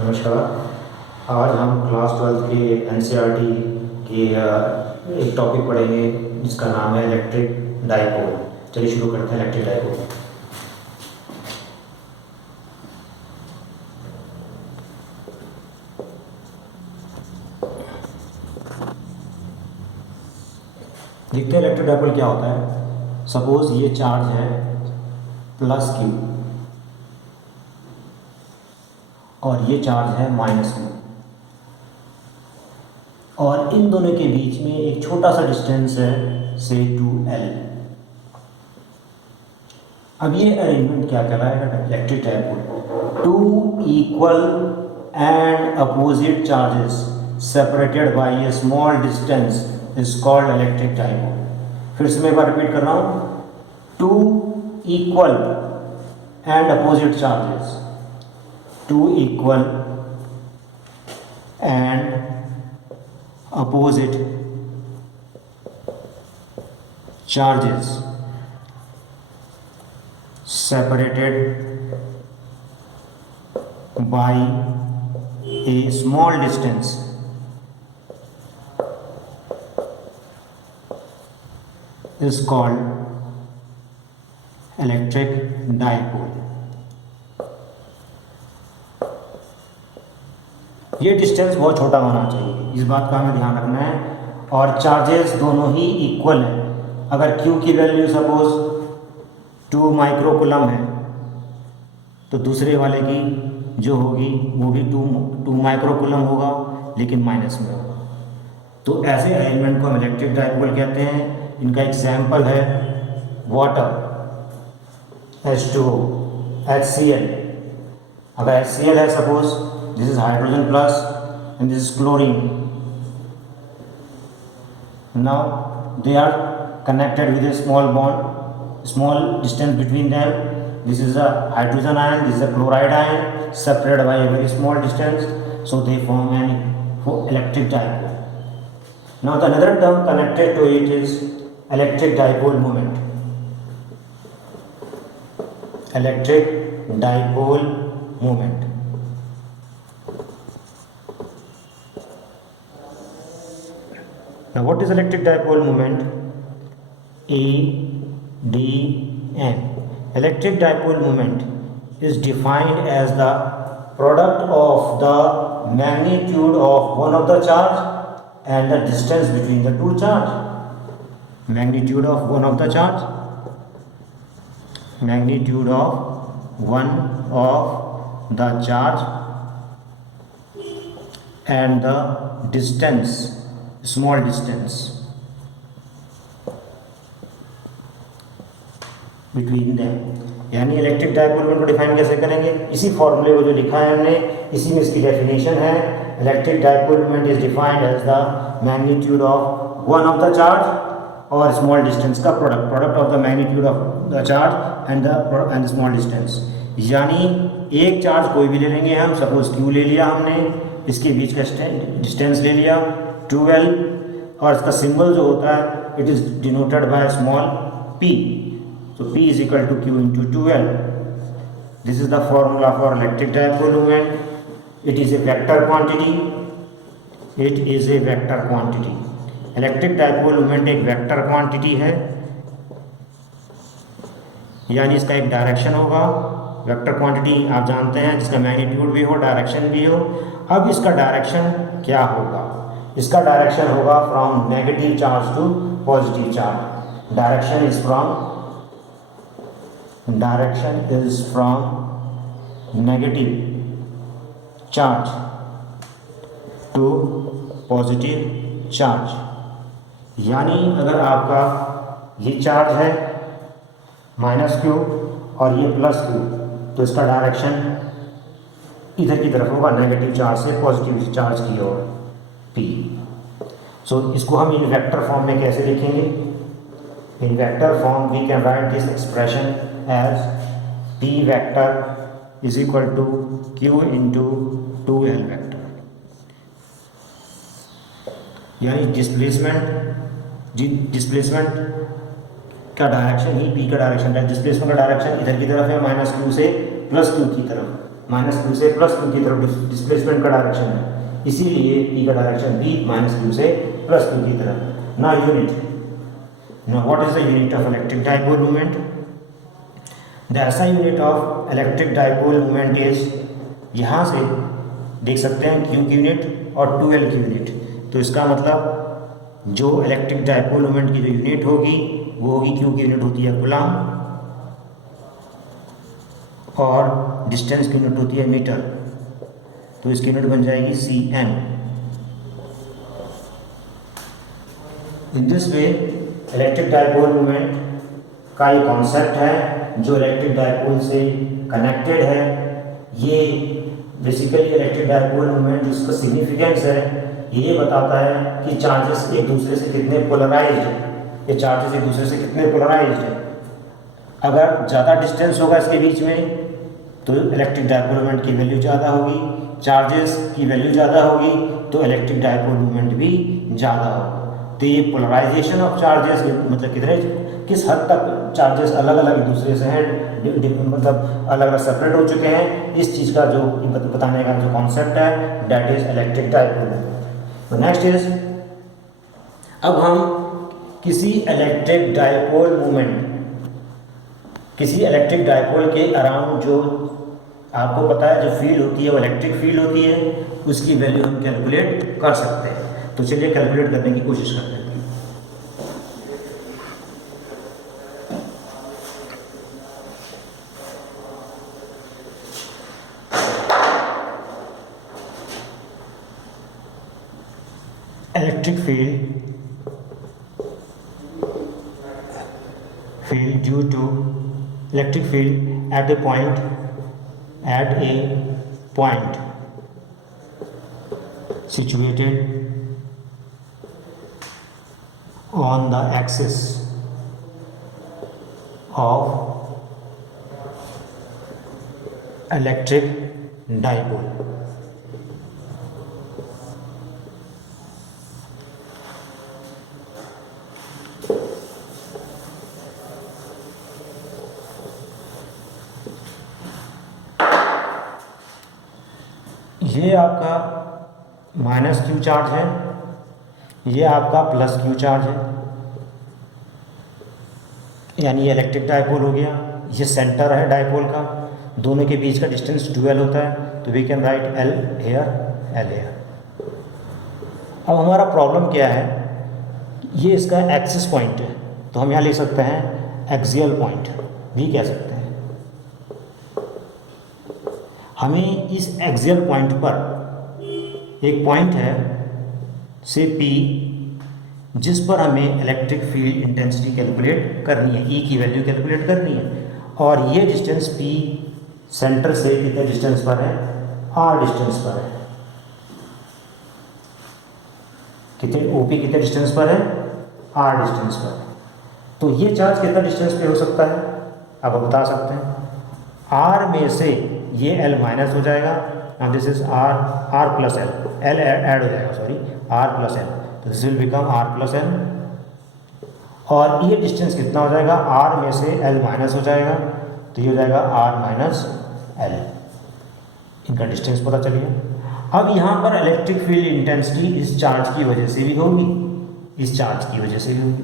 नमस्कार। आज हम क्लास 12 के एनसीईआरटी के एक टॉपिक पढ़ेंगे जिसका नाम है इलेक्ट्रिक डाइपोल। चलिए शुरू करते हैं इलेक्ट्रिक डाइपोल। देखते हैं इलेक्ट्रिक डाइपोल क्या होता है। सपोज ये चार्ज है प्लस क्यू और ये चार्ज है माइनस क्यू, और इन दोनों के बीच में एक छोटा सा डिस्टेंस है से 2L। अब ये अरेंजमेंट क्या कहलाएगा? Electric dipole. Two equal and opposite charges separated by a small distance is called electric dipole. फिर से मैं एक बार रिपीट कर रहा हूँ। Two equal and opposite charges, two equal and opposite charges separated by a small distance is called electric dipole। ये distance बहुत छोटा होना चाहिए, इस बात का हमें ध्यान रखना है। और चार्जेस दोनों ही इक्वल हैं। अगर Q की वैल्यू सपोज 2 माइक्रोकुलम है तो दूसरे वाले की जो होगी वो भी 2 माइक्रोकुलम होगा, लेकिन माइनस में होगा। तो ऐसे अरेंजमेंट को हम इलेक्ट्रिक डाइपोल कहते हैं। इनका एग्जाम्पल है वाटर, H2O, HCl। अगर HCl है suppose, this is hydrogen plus and this is chlorine. Now they are connected with a small bond, small distance between them. This is a hydrogen ion, this is a chloride ion, separated by a very small distance, so they form an electric dipole. Now the another term connected to it is electric dipole moment. Electric dipole moment. Now what is electric dipole moment? ADN. Electric dipole moment is defined as the product of the magnitude of one of the charge and the distance between the two charge. Magnitude of one of the charge, magnitude of one of the charge and the distance, small distance between them। यानी electric dipole moment को define कैसे करेंगे? इसी फॉर्मूले को जो लिखा है हमने, इसी में इसकी डेफिनेशन है। Electric dipole moment is defined as the magnitude of one of the charge और स्मॉल डिस्टेंस का product of the magnitude of the charge and the small distance. यानी एक चार्ज कोई भी ले लेंगे हम, सपोज Q ले लिया हमने, इसके बीच का डिस्टेंस ले लिया 2L, और इसका सिंबल जो होता है it is denoted by small p। So P is equal to Q into 2L. This is the formula for electric dipole moment. It is a vector quantity. It is a vector quantity. Electric dipole moment एक vector quantity है, यानी इसका एक direction होगा। Vector quantity आप जानते हैं, जिसका मैग्नीट्यूड भी हो, डायरेक्शन भी हो। अब इसका डायरेक्शन क्या होगा? इसका डायरेक्शन होगा from negative charge to positive charge. Direction is from negative charge to positive charge. यानी अगर आपका ये चार्ज है -Q और ये +Q, तो इसका डायरेक्शन इधर की तरफ होगा, नेगेटिव चार्ज से पॉजिटिव चार्ज की ओर P। सो इसको हम इन वेक्टर फॉर्म में कैसे लिखेंगे? In vector form we can write this expression as P vector is equal to Q into 2L vector. यानी डिस्प्लेसमेंट का डायरेक्शन ही P का डायरेक्शन है। डिस्प्लेसमेंट का डायरेक्शन इधर की तरफ है, -Q से +Q की तरफ, माइनस क्यू से प्लस क्यू की तरफ डिस्प्लेसमेंट का डायरेक्शन है, इसीलिए ई का डायरेक्शन भी माइनस क्यू से प्लस क्यू की तरफ। ना unit, now what is the unit of electric dipole moment? The SI unit of electric dipole moment is, यहाँ से देख सकते हैं Q की यूनिट और 2L की यूनिट, तो इसका मतलब जो इलेक्ट्रिक डाइपोल मोमेंट की जो यूनिट होगी वो होगी, Q की यूनिट होती है कूलम और डिस्टेंस की यूनिट होती है मीटर, तो इसकी यूनिट बन जाएगी cm। In this way electric dipole moment का ये कॉन्सेप्ट है जो इलेक्ट्रिक डाइपोल से कनेक्टेड है। ये बेसिकली इलेक्ट्रिक डाइपोल मोमेंट जिसका सिग्निफिकेंस है ये बताता है कि चार्जेस एक दूसरे से कितने पोलराइज्ड है, ये चार्जेस एक दूसरे से कितने पोलराइज्ड है। अगर ज़्यादा डिस्टेंस होगा इसके बीच में तो इलेक्ट्रिक डाइपोल मोमेंट की वैल्यू ज़्यादा होगी, चार्जेस की वैल्यू ज़्यादा होगी तो इलेक्ट्रिक डाइपोल मोमेंट भी ज़्यादा होगा। तो ये पोलराइजेशन ऑफ चार्जेस मतलब किस हद तक चार्जेस अलग अलग दूसरे से हैं, मतलब अलग अलग सेपरेट हो चुके हैं, इस चीज़ का जो बताने का जो कॉन्सेप्ट है that is electric dipole. Next is, अब हम किसी इलेक्ट्रिक डाइपोल मोमेंट, किसी इलेक्ट्रिक डाइपोल के अराउंड जो आपको पता है जो फील्ड होती है वो इलेक्ट्रिक फील्ड होती है, उसकी वैल्यू हम कैलकुलेट कर सकते हैं। तो चलिए कैलकुलेट करने की कोशिश करते हैं। Electric field due to electric field at a point situated on the axis of electric dipole. ये आपका माइनस क्यू चार्ज है, ये आपका प्लस क्यू चार्ज है, यानी ये इलेक्ट्रिक डाइपोल हो गया। ये सेंटर है डाइपोल का, दोनों के बीच का डिस्टेंस 2L होता है, तो we can write L here L here. अब हमारा प्रॉब्लम क्या है, ये इसका एक्सिस पॉइंट है, तो हम यहाँ लिख सकते हैं एक्सियल पॉइंट भी कह सकते हैं। हमें इस एक्सियल पॉइंट पर एक पॉइंट है से P जिस पर हमें इलेक्ट्रिक फील्ड इंटेंसिटी कैलकुलेट करनी है, E की वैल्यू कैलकुलेट करनी है, और ये डिस्टेंस P सेंटर से कितने डिस्टेंस पर है, R डिस्टेंस पर है। कितने OP कितने डिस्टेंस पर है, R डिस्टेंस पर। तो ये चार्ज कितना डिस्टेंस पे हो सकता है, अब आप बता सकते हैं। R में से ये L माइनस हो जाएगा, now this is R plus L add हो जाएगा, सॉरी R plus L, तो this will become R plus L। और ये डिस्टेंस कितना हो जाएगा, R में से L माइनस हो जाएगा, तो ये हो जाएगा R minus L। इनका डिस्टेंस पता चल गया। अब यहाँ पर इलेक्ट्रिक फील्ड इंटेंसिटी इस चार्ज की वजह से भी होगी, इस चार्ज की वजह से भी होगी।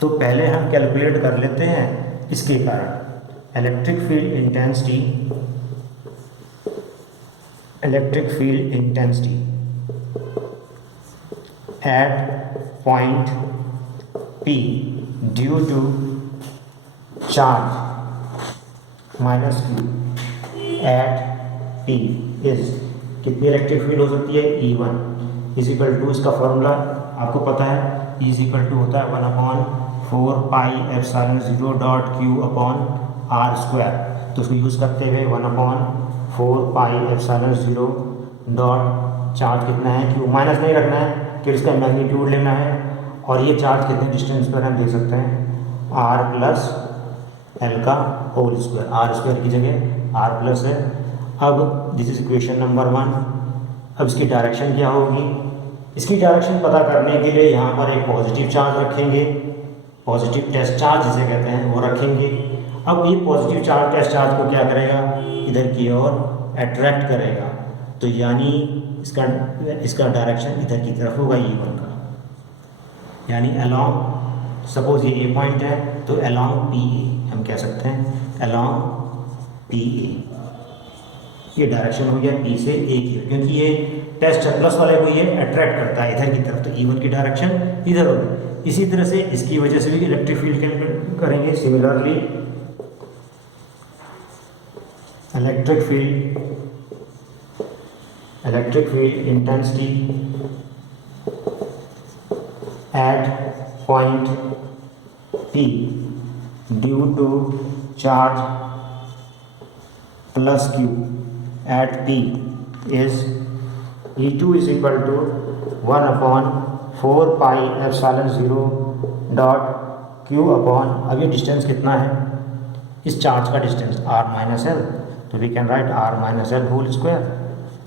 तो पहले हम कैलकुलेट कर लेते हैं इसके कारण electric field intensity at point P due to charge minus Q at P is कितनी इलेक्ट्रिक फील्ड हो सकती है, E1 इज इक्वल टू, इसका फॉर्मूला आपको पता है, E इज इक्वल टू होता है 1/4πε0.Q/r²। तो उसको यूज़ करते हुए 1/4πε0 डॉट चार्ज कितना है, Q माइनस नहीं रखना है, फिर इसका मैग्नीट्यूड लेना है, और ये चार्ज कितने डिस्टेंस पर हम देख सकते हैं, R प्लस L का होल स्क्वायर, R स्क्वायर की जगह R प्लस है। अब दिस इज इक्वेशन नंबर 1। अब इसकी डायरेक्शन क्या होगी, इसकी डायरेक्शन पता करने के लिए यहाँ पर एक पॉजिटिव चार्ज रखेंगे, पॉजिटिव टेस्ट चार्ज जिसे कहते हैं वो रखेंगे। अब ये पॉजिटिव चार्ज टेस्ट चार्ज को क्या करेगा, इधर की ओर अट्रैक्ट करेगा, तो यानी इसका डायरेक्शन इधर की तरफ होगा E1 का, यानी अलोंग, सपोज ये ए पॉइंट है तो अलोंग PA हम कह सकते हैं, अलोंग PA, ये डायरेक्शन हो गया P से A की, क्योंकि ये टेस्ट प्लस वाले को ये अट्रैक्ट करता है इधर की तरफ, तो E1 की डायरेक्शन इधर होगी। इसी तरह से इसकी वजह से भी इलेक्ट्रिक फील्ड कैलकुलेट करेंगे। Similarly electric field intensity at point P due to charge plus Q at P is E2 is equal to 1 upon 4 pi epsilon 0 dot Q upon, अब ये डिस्टेंस कितना है, इस चार्ज का डिस्टेंस r माइनस एल, तो we can write r minus L whole square,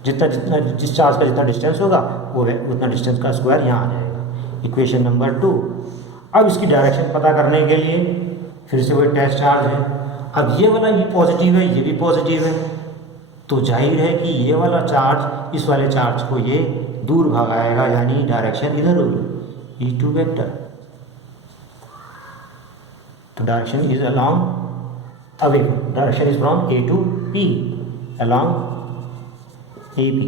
जितना जिस charge का जितना डिस्टेंस होगा वो उतना डिस्टेंस का स्क्वायर यहाँ आ जाएगा। Equation number 2। अब इसकी डायरेक्शन पता करने के लिए फिर से वही टेस्ट चार्ज है। अब ये वाला भी पॉजिटिव है, ये भी पॉजिटिव है, तो जाहिर है कि ये वाला चार्ज इस वाले चार्ज को ये दूर भगाएगा, यानी डायरेक्शन इधर होगी, E2 वेक्टर। तो direction is along away, direction is from A to P along AP,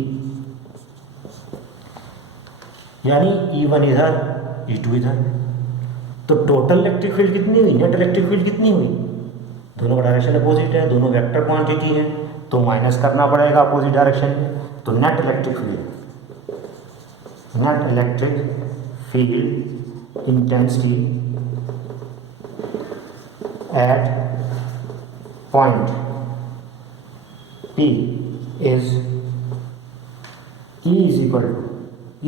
यानी E1 इधर E2 इधर। तो टोटल इलेक्ट्रिक फील्ड कितनी हुई, नेट इलेक्ट्रिक फील्ड कितनी हुई, दोनों का डायरेक्शन अपोजिट है, दोनों वेक्टर क्वांटिटी है, तो माइनस करना पड़ेगा अपोजिट डायरेक्शन में। तो net electric field intensity at point P is E is equal to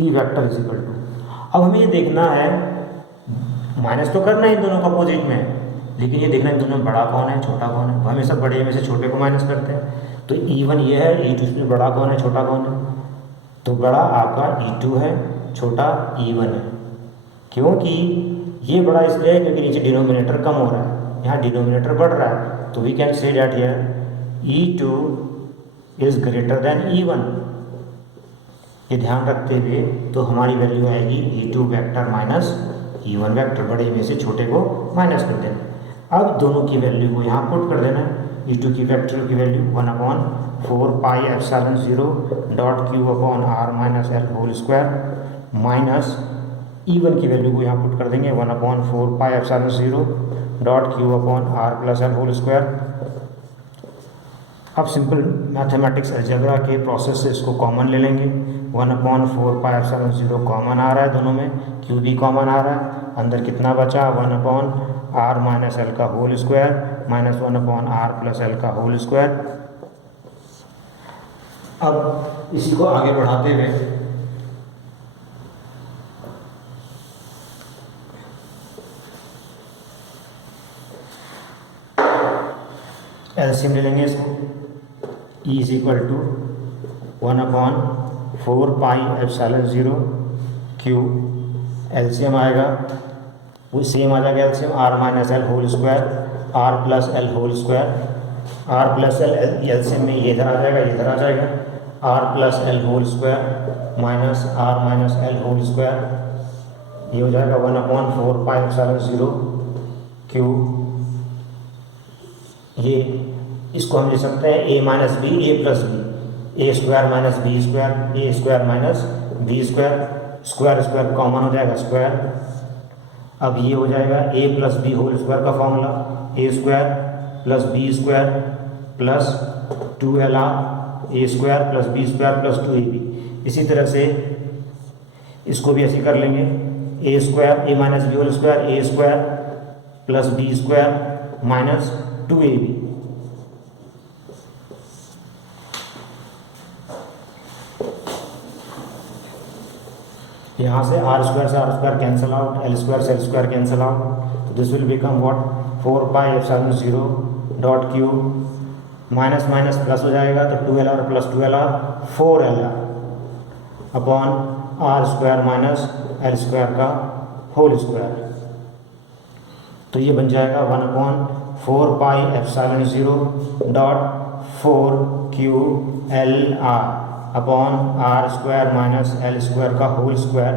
E vector is equal to, अब हमें ये देखना है, माइनस तो करना है इन दोनों का अपोजिट में, लेकिन ये देखना है इन दोनों में बड़ा कौन है छोटा कौन है। हम हमेशा बड़े में से छोटे को माइनस करते हैं, तो E1 ये है, E2 इसमें बड़ा कौन है छोटा कौन है, तो बड़ा आपका E2 है, छोटा E1 है। क्योंकि ये बड़ा इसलिए है क्योंकि नीचे डिनोमिनेटर कम हो रहा है, यहाँ डिनोमिनेटर बढ़ रहा है, तो we can say that here E2 is greater than E1। ये ध्यान रखते हुए तो हमारी वैल्यू आएगी E2 vector minus E1 vector, बड़े में से छोटे को माइनस कर देना। अब दोनों की वैल्यू को यहाँ पुट कर देना, E2 की वेक्टर की value 1/4 pi epsilon 0 dot Q upon R minus L whole square minus E1 की वैल्यू को यहाँ पुट कर देंगे 1/4 pi epsilon 0 dot Q upon R plus L whole square. अब सिंपल मैथमेटिक्स अलजेब्रा के प्रोसेस से इसको कॉमन ले लेंगे, 1/4 पाई एप्सिलॉन 0 कॉमन आ रहा है, दोनों में Q भी कॉमन आ रहा है, अंदर कितना बचा 1/R माइनस एल का whole square minus 1/R plus L का होल स्क्वायर। अब इसी को आगे बढ़ाते हुए एलसीएम ले लेंगे इसको, E is equal to 1/4 pi epsilon 0 Q, LCM आएगा वो सेम आ जाएगा LCM R minus L whole square R plus L whole square, R plus L LCM में ये इधर आ जाएगा, ये इधर आ जाएगा, R plus L whole square minus R minus L whole square, ये हो जाएगा 1/4 पाई एप्सिलॉन 0 Q। ये इसको हम ले सकते हैं a minus b a plus b, a square minus b square, a square minus b square, square square common हो जाएगा स्क्वायर। अब ये हो जाएगा a plus b whole square का formula, a square plus b square plus 2LR a square plus b square plus 2ab। इसी तरह से इसको भी ऐसे कर लेंगे, a square a minus b whole square a square plus b square minus 2ab। यहाँ से r square cancel out, l square cancel out, तो this will become what 4 pi epsilon 0 dot Q, minus minus plus हो जाएगा तो 2LR plus 2LR 4LR upon R square minus L square का whole square. तो ये बन जाएगा 1/4 pi epsilon 0 dot 4 q l r upon are square minus L square का whole square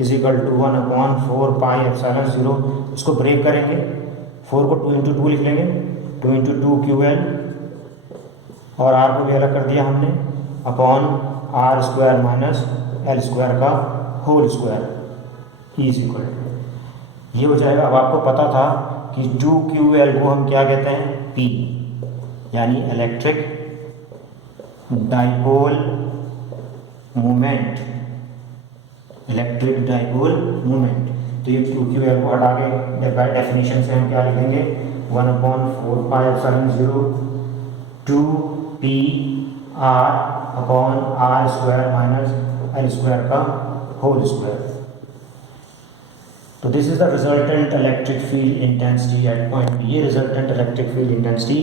is equal to 1 upon 4 pi epsilon 0। इसको break करेंगे, 4 को 2 into 2 लिख लेंगे, 2 इंटू 2 क्यू एल और आर को भी अलग कर दिया हमने, upon are square minus L square का whole square is equal to, ये हो जाएगा। अब आपको पता था कि 2QL को हम क्या कहते हैं, P, यानी electric dipole moment, electric dipole moment. तो ये 2QL को हटा के बाय डेफिनेशन से हम क्या लिखेंगे, 1 upon 4 pi epsilon 0 2PR upon are square minus L square का होल स्क्वायर। तो this is the resultant electric field intensity at point P। ये resultant electric field intensity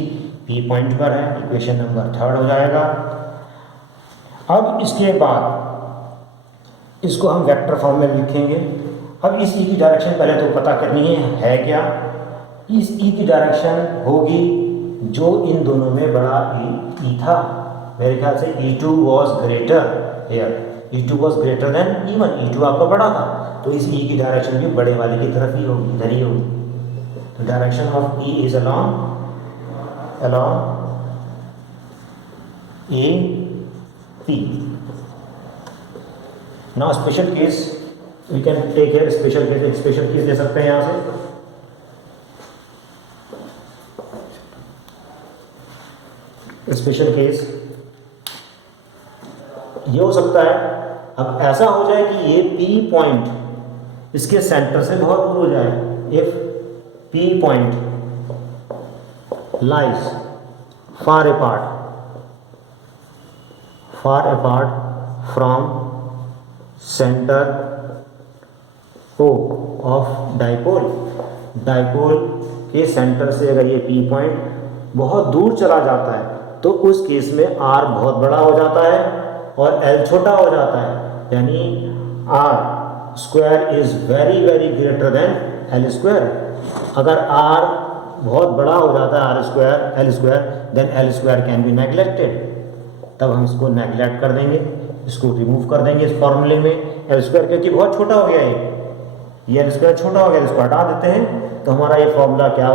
P point पर है। इक्वेशन नंबर 3 हो जाएगा। अब इसके बाद इसको हम वेक्टर फॉर्म में लिखेंगे। अब इस E की डायरेक्शन पहले तो पता करनी है क्या। इस E की डायरेक्शन होगी जो इन दोनों में बड़ा E था। मेरे ख्याल से E2 was greater here, E2 was greater than E1, E2 आपका बड़ा था, तो इस E की डायरेक्शन भी बड़े वाले की तरफ ही होगी, इधर ही होगी। तो direction of E is along A P. Now special case we can take here, special case ले सकते हैं यहाँ से। स्पेशल केस ये हो सकता है, अब ऐसा हो जाए कि ये P पॉइंट इसके सेंटर से बहुत दूर हो जाए। If P point lies far apart from centre O of dipole के सेंटर से अगर ये P पॉइंट बहुत दूर चला जाता है तो उस केस में R बहुत बड़ा हो जाता है और L छोटा हो जाता है, यानी R square is very very greater than L square. अगर R बहुत बड़ा हो जाता है L square then L square can be neglected. तब हम इसको नेग्लेक्ट कर देंगे, इसको रिमूव कर देंगे इस फॉर्मूले में। L स्क्वायर क्योंकि बहुत छोटा हो गया है, ये L स्क्वायर छोटा हो गया, इसको हटा देते हैं तो हमारा ये फॉर्मूला क्या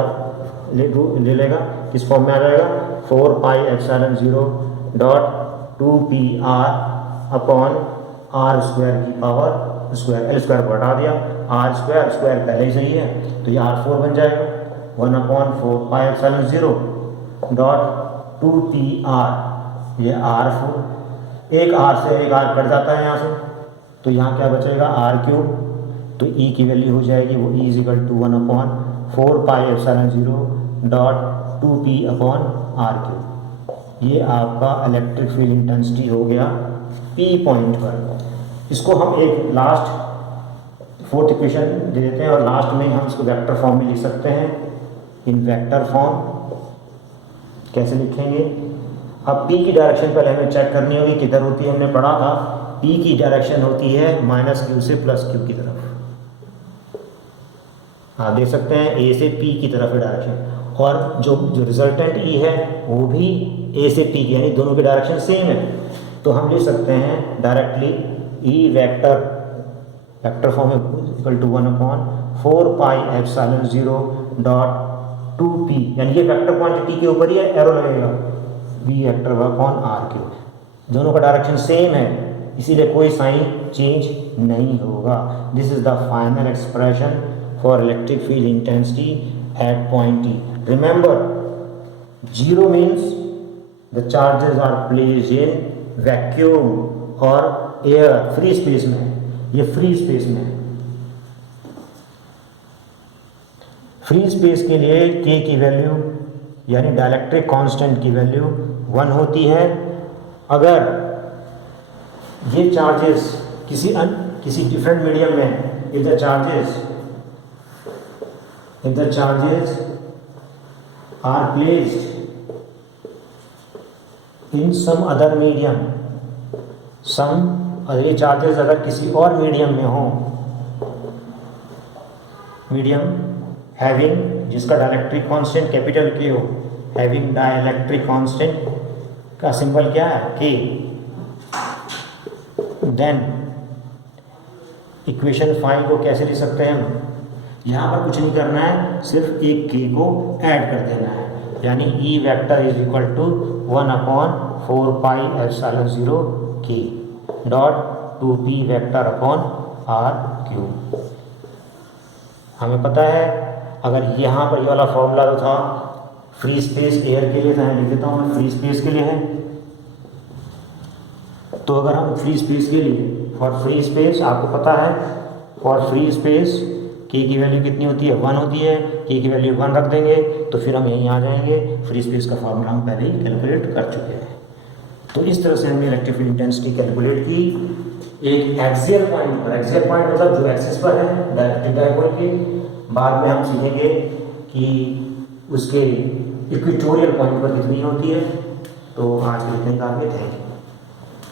ले लेगा, किस फॉर्म में आ जाएगा, 4 pi epsilon 0 dot 2PR upon are square की पावर स्क्वायर, एल स्क्वायर को हटा दिया, आर स्क्वायर पहले ही सही है तो ये R4 बन जाएगा, 1 upon 4 pi epsilon 0 dot 2PR, ये R4, एक R से एक R कट जाता है यहाँ से, तो यहाँ क्या बचेगा R3, तो E की वैल्यू हो जाएगी वो E is equal to 1 upon 4 pi epsilon 0 dot 2P upon R3। ये आपका इलेक्ट्रिक फील्ड इंटेंसिटी हो गया P पॉइंट पर। इसको हम एक लास्ट 4th इक्वेशन दे देते हैं और लास्ट में हम इसको वेक्टर फॉर्म में लिख सकते हैं। इन वेक्टर फॉर्म कैसे लिखेंगे, अब P की डायरेक्शन पहले हमें चेक करनी होगी किधर होती है। हमने पढ़ा था P की डायरेक्शन होती है -Q से +Q की तरफ। आप देख सकते हैं A से P की तरफ है डायरेक्शन, और जो रिजल्टेंट E है वो भी A से P की, यानी दोनों की डायरेक्शन सेम है। तो हम लिख सकते हैं डायरेक्टली E वेक्टर फॉर्म में equal to 1 upon 4 pi epsilon 0 dot 2P, यानी ये वेक्टर क्वांटिटी के ऊपर ही एरो लगेगा, V वेक्टर अपॉन R3। दोनों का डायरेक्शन सेम है इसीलिए कोई साइन चेंज नहीं होगा। This is the final expression for electric field intensity at point T. Remember, 0 means the charges are placed in vacuum or air, free space में, ये free space में। फ्री स्पेस के लिए K की value यानी dielectric constant की value 1 होती है। अगर ये चार्जेस किसी डिफरेंट मीडियम में, if the charges are placed in some other medium, ये चार्जेस अगर किसी और मीडियम में हों, मीडियम हैविंग जिसका डाइलेक्ट्रिक कांस्टेंट कैपिटल K हो, हैविंग डाइलेक्ट्रिक कांस्टेंट का सिंबल क्या है, के। देन इक्वेशन 5 को कैसे लिख सकते हैं हम, यहाँ पर कुछ नहीं करना है, सिर्फ एक के को ऐड कर देना है, यानी e vector is equal to 1/4πε0 के dot 2p vector upon r cube. हमें पता है अगर यहाँ पर ये वाला फॉर्मूला जो था फ्री स्पेस एयर के लिए था, लिख देता हूँ मैं, फ्री स्पेस के लिए है। तो अगर हम फ्री स्पेस के लिए, फॉर फ्री स्पेस आपको पता है, फॉर फ्री स्पेस के की वैल्यू कितनी होती है, 1 होती है, के की वैल्यू 1 रख देंगे तो फिर हम यहीं आ जाएंगे। फ्री स्पेस का फार्मूला हम पहले ही कैलकुलेट कर चुके हैं। तो इस तरह से हमने इलेक्ट्रिक फील्ड इंटेंसिटी कैलकुलेट की एक एक्सियल पॉइंट पर। एक्सियल पॉइंट मतलब जो एक्सिस पर है डायरेक्ट्रिक डायपोल के। बाद में हम सीखेंगे कि उसके इक्वेटोरियल पॉइंट पर कितनी होती है। तो आज के इतने काफी, थैंक यू।